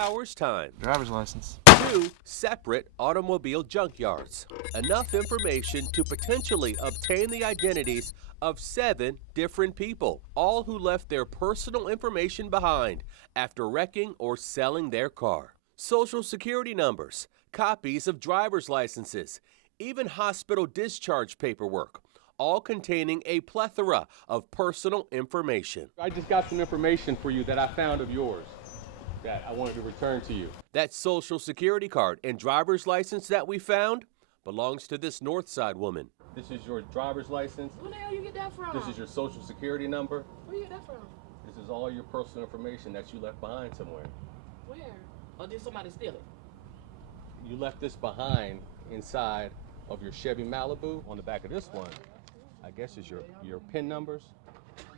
hours' time. Driver's license. 2 separate automobile junkyards. Enough information to potentially obtain the identities of 7 different people, all who left their personal information behind after wrecking or selling their car. Social security numbers, copies of driver's licenses, even hospital discharge paperwork, all containing a plethora of personal information. I just got some information for you that I found of yours that I wanted to return to you. That social security card and driver's license that we found belongs to this Northside woman. This is your driver's license. Where the hell you get that from? This is your social security number. Where you get that from? This is all your personal information that you left behind somewhere. Where? Or did somebody steal it? You left this behind inside of your Chevy Malibu. On the back of this one, I guess is your PIN numbers.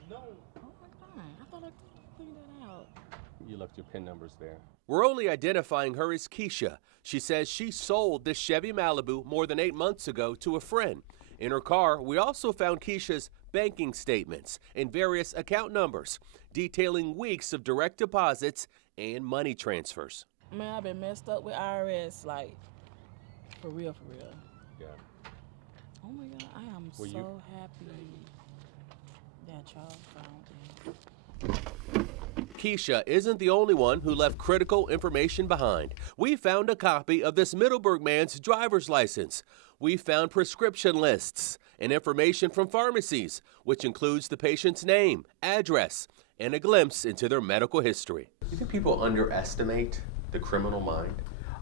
No. Oh my God. I thought I figured that out. You left your PIN numbers there. We're only identifying her as Keisha. She says she sold this Chevy Malibu more than 8 months ago to a friend. In her car, we also found Keisha's banking statements and various account numbers, detailing weeks of direct deposits and money transfers. Man, I've been messed up with IRS, like, for real, for real. Yeah. Oh my God, I am so happy that y'all found it. Keisha isn't the only one who left critical information behind. We found a copy of this Middleburg man's driver's license. We found prescription lists and information from pharmacies, which includes the patient's name, address, and a glimpse into their medical history. Do you think people underestimate the criminal mind?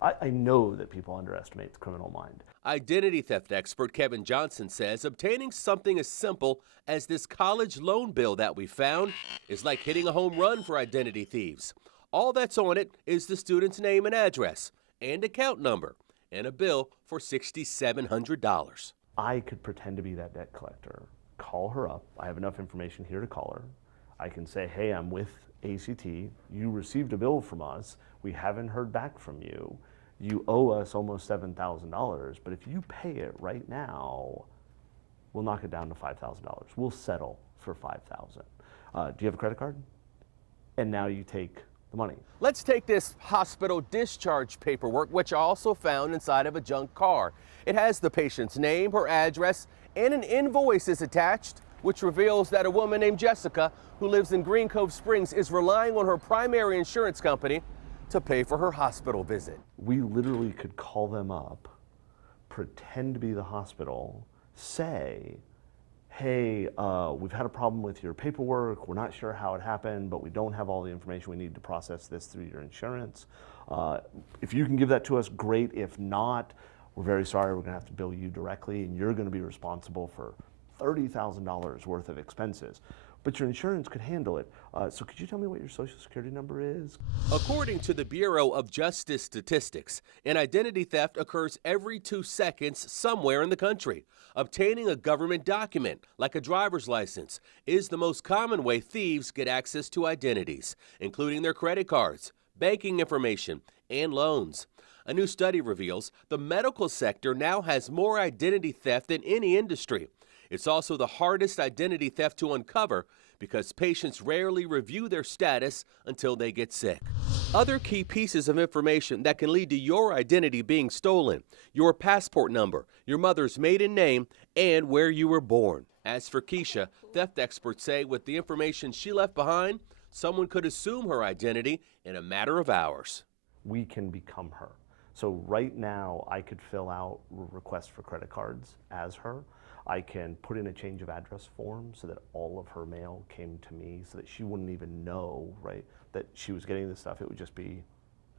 I know that people underestimate the criminal mind. Identity theft expert Kevin Johnson says obtaining something as simple as this college loan bill that we found is like hitting a home run for identity thieves. All that's on it is the student's name and address and account number and a bill for $6,700. I could pretend to be that debt collector, call her up. I have enough information here to call her. I can say, hey, I'm with ACT. You received a bill from us. We haven't heard back from you. You owe us almost $7,000, but if you pay it right now, we'll knock it down to $5,000. We'll settle for $5,000. Do you have a credit card? And now you take the money. Let's take this hospital discharge paperwork, which I also found inside of a junk car. It has the patient's name, her address, and an invoice is attached, which reveals that a woman named Jessica, who lives in Green Cove Springs, is relying on her primary insurance company to pay for her hospital visit. We literally could call them up, pretend to be the hospital, say, hey, we've had a problem with your paperwork, we're not sure how it happened, but we don't have all the information we need to process this through your insurance. If you can give that to us, great. If not, we're very sorry, we're gonna have to bill you directly, and you're gonna be responsible for $30,000 worth of expenses. But your insurance could handle it. So could you tell me what your social security number is? According to the Bureau of Justice Statistics, an identity theft occurs every 2 seconds somewhere in the country. Obtaining a government document, like a driver's license, is the most common way thieves get access to identities, including their credit cards, banking information, and loans. A new study reveals the medical sector now has more identity theft than any industry. It's also the hardest identity theft to uncover because patients rarely review their status until they get sick. Other key pieces of information that can lead to your identity being stolen: your passport number, your mother's maiden name, and where you were born. As for Keisha, theft experts say with the information she left behind, someone could assume her identity in a matter of hours. We can become her. So right now, I could fill out requests for credit cards as her. I can put in a change of address form so that all of her mail came to me so that she wouldn't even know, right, that she was getting this stuff. It would just be,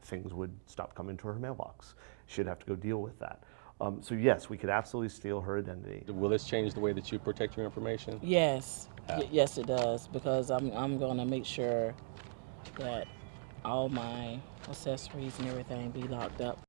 things would stop coming to her mailbox. She'd have to go deal with that. So yes, we could absolutely steal her identity. Will this change the way that you protect your information? Yes, yes it does, because I'm gonna make sure that all my accessories and everything be locked up.